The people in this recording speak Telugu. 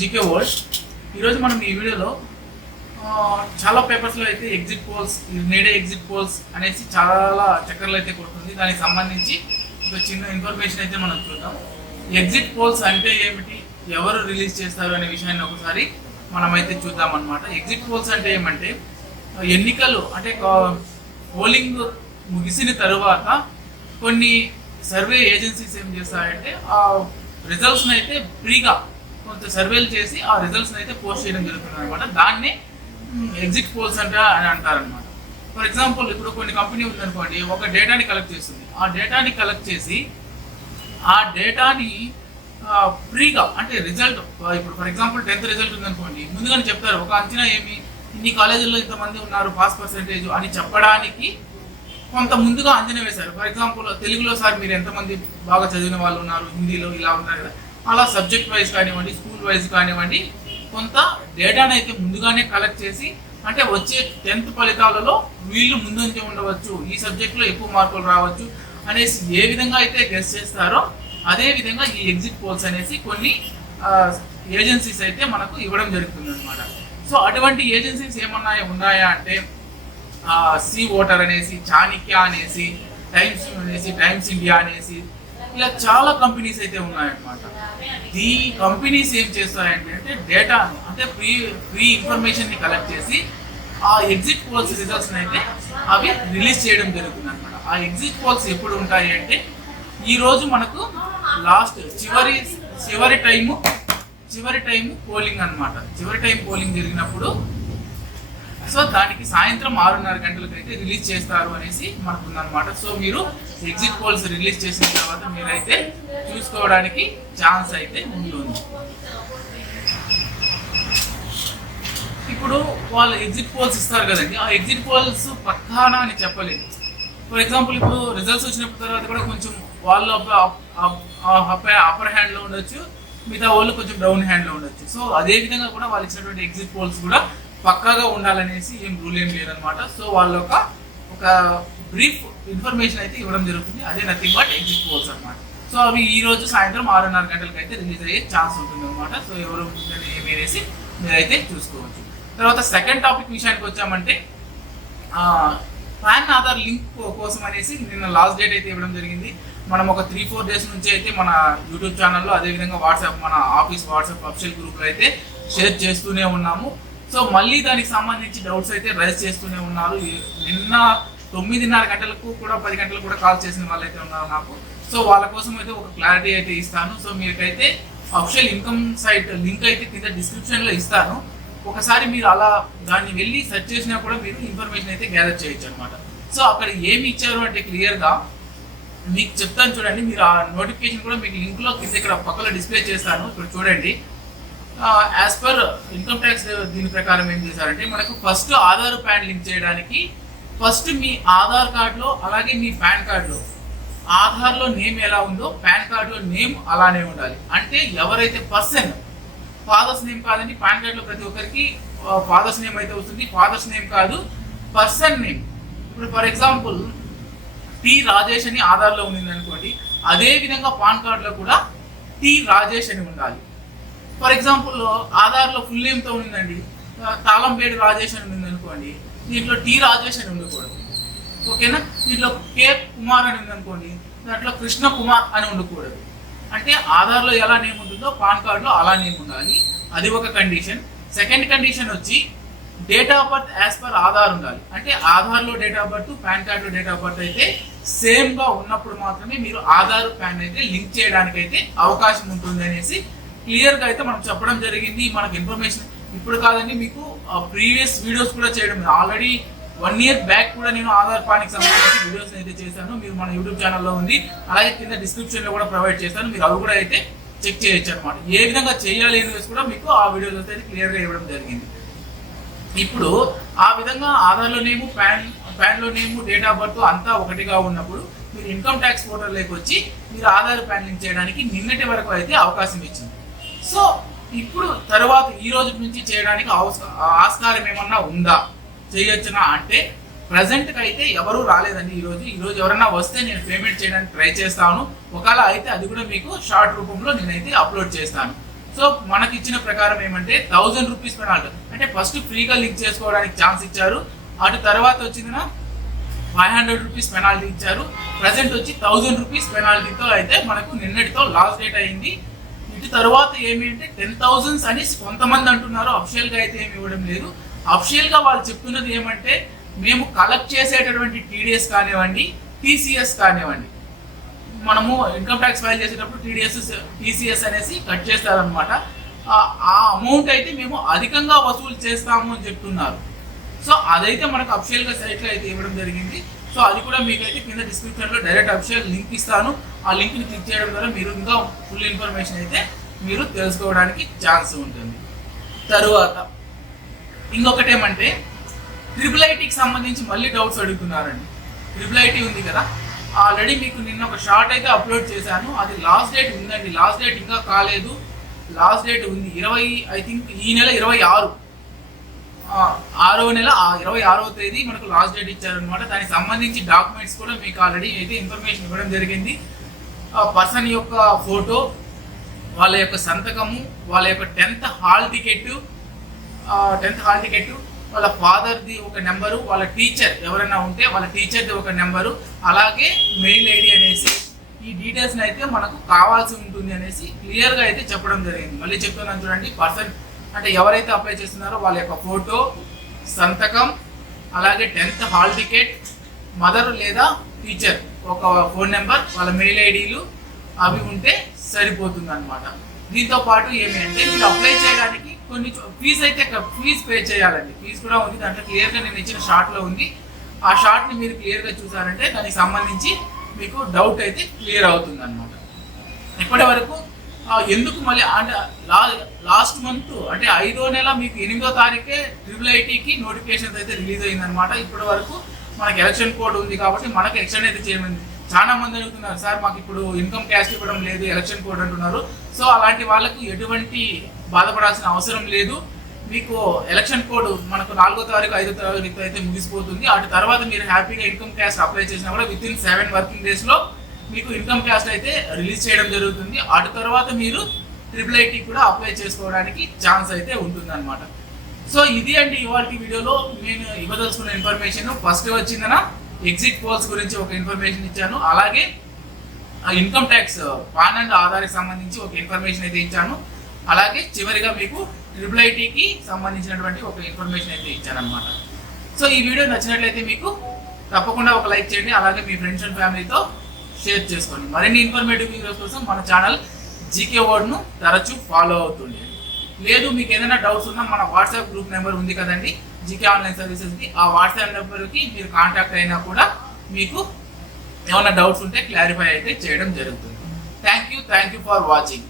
జీకే వరల్డ్ ఈరోజు మనం ఈ వీడియోలో చాలా పేపర్స్లో అయితే ఎగ్జిట్ పోల్స్ నేడే ఎగ్జిట్ పోల్స్ అనేసి చాలా చక్కర్లు అయితే కొడుతుంది. దానికి సంబంధించి ఒక చిన్న ఇన్ఫర్మేషన్ అయితే మనం చూద్దాం. ఎగ్జిట్ పోల్స్ అంటే ఏమిటి? ఎవరు రిలీజ్ చేస్తారు అనే విషయాన్ని ఒకసారి మనమైతే చూద్దాం అనమాట ఎగ్జిట్ పోల్స్ అంటే ఏమంటే ఎన్నికలు అంటే పోలింగ్ ముగిసిన తరువాత కొన్ని సర్వే ఏజెన్సీస్ ఏం చేస్తాయంటే ఆ రిజల్ట్స్ని అయితే ఫ్రీగా కొంత సర్వేలు చేసి ఆ రిజల్ట్స్ని అయితే పోస్ట్ చేయడం జరుగుతుంది అనమాట దాన్నే ఎగ్జిట్ పోల్స్ అంట అని అంటారనమాట ఫర్ ఎగ్జాంపుల్ ఇప్పుడు కొన్ని కంపెనీ ఉందనుకోండి ఒక డేటాని కలెక్ట్ చేస్తుంది. ఆ డేటాని కలెక్ట్ చేసి ఆ డేటాని ఫ్రీగా అంటే రిజల్ట్ ఇప్పుడు ఫర్ ఎగ్జాంపుల్ టెన్త్ రిజల్ట్ ఉందనుకోండి ముందుగానే చెప్తారు ఒక అంచనా ఏమి? ఇన్ని కాలేజీల్లో ఇంతమంది ఉన్నారు పాస్ పర్సెంటేజ్ అని చెప్పడానికి కొంత ముందుగా అంచనా వేశారు. ఫర్ ఎగ్జాంపుల్ తెలుగులో సార్ మీరు ఎంతమంది బాగా చదివిన వాళ్ళు ఉన్నారు? హిందీలో ఇలా ఉన్నారు కదా. అలా సబ్జెక్ట్ వైజ్ కానివ్వండి స్కూల్ వైజ్ కానివ్వండి కొంత డేటాను అయితే ముందుగానే కలెక్ట్ చేసి అంటే వచ్చే టెన్త్ ఫలితాలలో వీళ్ళు ముందంజ ఉండవచ్చు ఈ సబ్జెక్ట్లో ఎక్కువ మార్కులు రావచ్చు అనేసి ఏ విధంగా అయితే గెస్ చేస్తారో అదే విధంగా ఈ ఎగ్జిట్ పోల్స్ అనేసి కొన్ని ఏజెన్సీస్ అయితే మనకు ఇవ్వడం జరుగుతుంది అనమాట సో అటువంటి ఏజెన్సీస్ ఏమన్నా ఉన్నాయా అంటే సి ఓటర్ అనేసి చాణిక్య అనేసి టైమ్స్ అనేసి టైమ్స్ ఇండియా అనేసి ఇలా చాలా కంపెనీస్ అయితే ఉన్నాయన్నమాట. ఈ కంపెనీస్ ఏం చేస్తాయంటే అంటే డేటా అంటే ఫ్రీ ఫ్రీ ఇన్ఫర్మేషన్ని కలెక్ట్ చేసి ఆ ఎగ్జిట్ పోల్స్ రిజల్ట్స్ అయితే అవి రిలీజ్ చేయడం జరుగుతుంది అనమాట ఆ ఎగ్జిట్ పోల్స్ ఎప్పుడు ఉంటాయి అంటే ఈ రోజు మనకు లాస్ట్ చివరి చివరి టైము చివరి టైము పోలింగ్ అన్నమాట. చివరి టైం పోలింగ్ జరిగినప్పుడు సో దానికి సాయంత్రం ఆరున్నర గంటలకు అయితే రిలీజ్ చేస్తారు అనేసి మనకు ఉందన్నమాట సో మీరు ఎగ్జిట్ పోల్స్ రిలీజ్ చేసిన తర్వాత మీరైతే చూసుకోవడానికి ఛాన్స్ అయితే ఉంటుంది. ఇప్పుడు వాళ్ళు ఎగ్జిట్ పోల్స్ ఇస్తారు కదండి. ఆ ఎగ్జిట్ పోల్స్ పక్కానా అని చెప్పలేదు ఫర్ ఎగ్జాంపుల్ ఇప్పుడు రిజల్ట్స్ వచ్చిన తర్వాత కూడా కొంచెం వాళ్ళు అప్పర్ హ్యాండ్లో ఉండొచ్చు మిగతా వాళ్ళు కొంచెం డౌన్ హ్యాండ్లో ఉండొచ్చు. సో అదే విధంగా కూడా వాళ్ళు ఇచ్చినటువంటి ఎగ్జిట్ పోల్స్ కూడా పక్కాగా ఉండాలనేసి ఏం రూల్ ఏం లేదనమాట సో వాళ్ళ ఒక ఒక బ్రీఫ్ ఇన్ఫర్మేషన్ అయితే ఇవ్వడం జరుగుతుంది. అదే నథింగ్ బట్ ఎగ్జిట్ పోల్స్ అనమాట సో అవి ఈ రోజు సాయంత్రం ఆరున్నర గంటలకు అయితే రిలీజ్ అయ్యే ఛాన్స్ ఉంటుంది అనమాట సో ఎవరు ఉందని ఏమేసి మీరైతే చూసుకోవచ్చు. తర్వాత సెకండ్ టాపిక్ విషయానికి వచ్చామంటే పాన్ ఆధార్ లింక్ కోసం అనేసి నిన్న లాస్ట్ డేట్ అయితే ఇవ్వడం జరిగింది. మనం ఒక త్రీ ఫోర్ డేస్ నుంచి అయితే మన యూట్యూబ్ ఛానల్లో అదేవిధంగా వాట్సాప్ మన ఆఫీస్ వాట్సాప్ అఫిషియల్ గ్రూప్లో అయితే షేర్ చేస్తూనే ఉన్నాము. సో మళ్ళీ దానికి సంబంధించి డౌట్స్ అయితే రైజ్ చేస్తూనే ఉన్నారు. నిన్న తొమ్మిదిన్నర గంటలకు కూడా పది గంటలకు కూడా కాల్ చేసిన వాళ్ళైతే ఉన్నారు నాకు. సో వాళ్ళ కోసం అయితే ఒక క్లారిటీ అయితే ఇస్తాను. సో మీకైతే అఫిషియల్ ఇన్కమ్ సైట్ లింక్ అయితే కింద డిస్క్రిప్షన్లో ఇస్తాను. ఒకసారి మీరు అలా దాన్ని వెళ్ళి సెర్చ్ చేసినా కూడా మీరు ఇన్ఫర్మేషన్ అయితే గ్యాదర్ చేయొచ్చు అనమాట సో అక్కడ ఏమి ఇచ్చారు అంటే క్లియర్గా మీకు చెప్తాను చూడండి. మీరు ఆ నోటిఫికేషన్ కూడా మీకు లింక్లో కింద ఇక్కడ పక్కలో డిస్ప్లే చేస్తాను. ఇక్కడ చూడండి. యాజ్ పర్ ఇన్కమ్ ట్యాక్స్ దీని ప్రకారం ఏం చేశారంటే మనకు ఫస్ట్ ఆధార్ ప్యాన్ లింక్ చేయడానికి ఫస్ట్ మీ ఆధార్ కార్డులో అలాగే మీ పాన్ కార్డులో ఆధార్లో నేమ్ ఎలా ఉందో పాన్ కార్డులో నేమ్ అలానే ఉండాలి. అంటే ఎవరైతే పర్సన్ ఫాదర్స్ నేమ్ కాదండి పాన్ కార్డులో ప్రతి ఒక్కరికి ఫాదర్స్ నేమ్ అయితే వస్తుంది. ఫాదర్స్ నేమ్ కాదు పర్సన్ నేమ్ ఇప్పుడు ఫర్ ఎగ్జాంపుల్ టి రాజేష్ అని ఆధార్లో ఉంది అనుకోండి అదే విధంగా పాన్ కార్డులో కూడా టి రాజేష్ అని ఉండాలి. ఫర్ ఎగ్జాంపుల్ ఆధార్లో ఫుల్ నేమ్తో ఉందండి తాళంపేడు రాజేష్ అని ఉంది అనుకోండి. దీంట్లో టి రాజేష్ అని ఉండకూడదు ఓకేనా? దీంట్లో కే కుమార్ అని ఉంది అనుకోండి. దాంట్లో కృష్ణ కుమార్ అని ఉండకూడదు. అంటే ఆధార్లో ఎలా నేమ్ ఉంటుందో పాన్ కార్డులో అలా నేమ్ ఉండాలి. అది ఒక కండిషన్. సెకండ్ కండిషన్ వచ్చి date of birth as per Aadhaar ఉండాలి. అంటే ఆధార్లో డేట్ ఆఫ్ బర్త్ పాన్ కార్డులో డేట్ ఆఫ్ బర్త్ అయితే సేమ్గా ఉన్నప్పుడు మాత్రమే మీరు ఆధార్ పాన్ అయితే లింక్ చేయడానికి అయితే అవకాశం ఉంటుంది అనేసి క్లియర్గా అయితే మనం చెప్పడం జరిగింది. మనకు ఇన్ఫర్మేషన్ ఇప్పుడు కాదండి మీకు ప్రీవియస్ వీడియోస్ కూడా చేయడం. ఆల్రెడీ వన్ ఇయర్ బ్యాక్ కూడా నేను ఆధార్ పానికి సంబంధించి వీడియోస్ అయితే చేశాను. మీరు మన యూట్యూబ్ ఛానల్లో ఉంది. అలాగే కింద డిస్క్రిప్షన్లో కూడా ప్రొవైడ్ చేస్తాను మీరు అవి కూడా అయితే చెక్ చేయొచ్చు అనమాట ఏ విధంగా చేయాలి అనేది కూడా మీకు ఆ వీడియోస్ అయితే క్లియర్గా ఇవ్వడం జరిగింది. ఇప్పుడు ఆ విధంగా ఆధార్లో నేము ప్యాన్లోనేమో నేము డేట్ ఆఫ్ బర్త్ అంతా ఒకటిగా ఉన్నప్పుడు మీరు ఇన్కమ్ ట్యాక్స్ పోర్టల్లోకి వచ్చి మీరు ఆధార్ ప్యాన్ లింక్ చేయడానికి నిన్నటి వరకు అయితే అవకాశం ఇచ్చింది. సో ఇప్పుడు తర్వాత ఈ రోజు నుంచి చేయడానికి ఆస్కారం ఏమన్నా ఉందా? చేయొచ్చునా? అంటే ప్రజెంట్ అయితే ఎవరు రాలేదండి ఈ రోజు. ఈ రోజు ఎవరైనా వస్తే నేను పేమెంట్ చేయడానికి ట్రై చేస్తాను. ఒకవేళ అయితే అది కూడా మీకు షార్ట్ రూపంలో నేనైతే అప్లోడ్ చేస్తాను. సో మనకి ఇచ్చిన ప్రకారం ఏమంటే థౌజండ్ రూపీస్ పెనాల్టీ అంటే ఫస్ట్ ఫ్రీగా లింక్ చేసుకోవడానికి ఛాన్స్ ఇచ్చారు. అటు తర్వాత వచ్చిందిన ఫైవ్ హండ్రెడ్ రూపీస్ పెనాల్టీ ఇచ్చారు. ప్రజెంట్ వచ్చి థౌజండ్ రూపీస్ పెనాల్టీతో అయితే మనకు నిన్నటితో లాస్ట్ డేట్ అయింది. ఇటు తర్వాత ఏమి అంటే టెన్ థౌజండ్స్ అని కొంతమంది అంటున్నారు. అఫిషియల్గా అయితే ఏమి ఇవ్వడం లేదు. అఫిషియల్గా వాళ్ళు చెప్తున్నది ఏమంటే మేము కలెక్ట్ చేసేటటువంటి టీడీఎస్ కానివ్వండి టీసీఎస్ కానివ్వండి. మనము ఇన్కమ్ ట్యాక్స్ ఫైల్ చేసేటప్పుడు టీడీఎస్ టీసీఎస్ అనేసి కట్ చేస్తారనమాట ఆ అమౌంట్ అయితే మేము అధికంగా వసూలు చేస్తాము అని చెప్తున్నారు. సో అదైతే మనకు అఫిషియల్గా అయితే ఇవ్వడం జరిగింది. సో అది కూడా మీకైతే కింద డిస్క్రిప్షన్లో డైరెక్ట్ అఫిషియల్ లింక్ ఇస్తాను. ఆ లింక్ని క్లిక్ చేయడం ద్వారా మీరు ఇంకా ఫుల్ ఇన్ఫర్మేషన్ అయితే మీరు తెలుసుకోవడానికి ఛాన్స్ ఉంటుంది. తరువాత ఇంకొకటి ఏమంటే ట్రిపుల్ ఐటీకి సంబంధించి మళ్ళీ డౌట్స్ అడుగుతున్నారండి. ట్రిపుల్ ఐటీ ఉంది కదా. ఆల్రెడీ మీకు నిన్న ఒక షార్ట్ అయితే అప్లోడ్ చేశాను. అది లాస్ట్ డేట్ ఉందండి. లాస్ట్ డేట్ ఇంకా కాలేదు. లాస్ట్ డేట్ ఉంది. ఇరవై ఐ థింక్ ఈ నెల ఇరవై ఆరు. ఆరో నెల ఆ ఇరవై ఆరో తేదీ మనకు లాస్ట్ డేట్ ఇచ్చారనమాట దానికి సంబంధించి డాక్యుమెంట్స్ కూడా మీకు ఆల్రెడీ అయితే ఇన్ఫర్మేషన్ ఇవ్వడం జరిగింది. ఆ పర్సన్ యొక్క ఫోటో వాళ్ళ యొక్క సంతకము వాళ్ళ యొక్క tenth hall ticket tenth hall ticket వాళ్ళ ఫాదర్ది ఒక నెంబరు వాళ్ళ టీచర్ ఎవరైనా ఉంటే వాళ్ళ టీచర్ది ఒక నెంబరు అలాగే మెయిల్ ఐడి అనేసి ఈ డీటెయిల్స్ అయితే మనకు కావాల్సి ఉంటుంది అనేసి క్లియర్గా అయితే చెప్పడం జరిగింది. మళ్ళీ చెప్తున్నాను చూడండి పర్సన్ అంటే ఎవరైతే అప్లై చేస్తున్నారో వాళ్ళ యొక్క ఫోటో సంతకం అలాగే టెన్త్ హాల్ టికెట్ మదర్ లేదా టీచర్ ఒక ఫోన్ నెంబర్ వాళ్ళ మెయిల్ ఐడీలు అవి ఉంటే సరిపోతుంది అనమాట దీంతో పాటు ఏమి అంటే మీరు అప్లై చేయడానికి కొన్ని ఫీజు అయితే ఫీజు పే చేయాలండి. ఫీజు కూడా ఉంది దాంట్లో క్లియర్గా నేను ఇచ్చిన షార్ట్లో ఉంది. ఆ షార్ట్ని మీరు క్లియర్గా చూసారంటే దానికి సంబంధించి మీకు డౌట్ అయితే క్లియర్ అవుతుంది అనమాట ఇప్పటి వరకు ఎందుకు మళ్ళీ అంటే లాస్ట్ మంత్ అంటే ఐదో నెల మీకు ఎనిమిదో తారీఖే ట్రిపుల్ ఐటీకి నోటిఫికేషన్స్ అయితే రిలీజ్ అయిందనమాట ఇప్పటి వరకు మనకి ఎలక్షన్ కోడ్ ఉంది కాబట్టి మనకు ఎక్స్టెండ్ అయితే చేయమంది చాలా మంది అడుగుతున్నారు. సార్ మాకు ఇప్పుడు ఇన్కమ్ క్యాస్ట్ ఇవ్వడం లేదు ఎలక్షన్ కోడ్ అంటున్నారు. సో అలాంటి వాళ్ళకు ఎటువంటి బాధపడాల్సిన అవసరం లేదు. మీకు ఎలక్షన్ కోడ్ మనకు నాలుగో తారీఖు ఐదో తారీఖు అయితే ముగిసిపోతుంది. అటు తర్వాత మీరు హ్యాపీగా ఇన్కమ్ క్యాస్ట్ అప్లై చేసినా కూడా విత్ ఇన్ సెవెన్ వర్కింగ్ డేస్లో మీకు ఇన్కమ్ క్యాస్ట్ అయితే రిలీజ్ చేయడం జరుగుతుంది. అటు తర్వాత మీరు ట్రిపుల్ ఐటీ కూడా అప్లై చేసుకోవడానికి ఛాన్స్ అయితే ఉంటుంది అనమాట సో ఇది అండి ఇవాళ వీడియోలో నేను ఇవ్వదలుచుకున్న ఇన్ఫర్మేషన్ ఫస్ట్ వచ్చిందన ఎగ్జిట్ పోల్స్ గురించి ఒక ఇన్ఫర్మేషన్ ఇచ్చాను. అలాగే ఇన్కమ్ ట్యాక్స్ పాన్ అండ్ ఆధార్కి సంబంధించి ఒక ఇన్ఫర్మేషన్ అయితే ఇచ్చాను. అలాగే చివరిగా మీకు ట్రిపుల్ ఐటీకి సంబంధించినటువంటి ఒక ఇన్ఫర్మేషన్ అయితే ఇచ్చాను అనమాట సో ఈ వీడియో నచ్చినట్లయితే మీకు తప్పకుండా ఒక లైక్ చేయండి. అలాగే మీ ఫ్రెండ్స్ అండ్ ఫ్యామిలీతో షేర్ చేసుకోండి. మరిన్ని ఇన్ఫర్మేటివ్ వీడియోస్ కోసం మన ఛానల్ జీకే వర్డ్ను తరచూ ఫాలో అవుతుంది లేదు మీకు ఏదైనా డౌట్స్ ఉన్నా మన వాట్సాప్ గ్రూప్ నెంబర్ ఉంది కదండి. జీకే ఆన్లైన్ సర్వీసెస్కి ఆ వాట్సాప్ నెంబర్కి మీరు కాంటాక్ట్ అయినా కూడా మీకు ఏమైనా డౌట్స్ ఉంటే క్లారిఫై అయితే చేయడం జరుగుతుంది. Thank you thank you for watching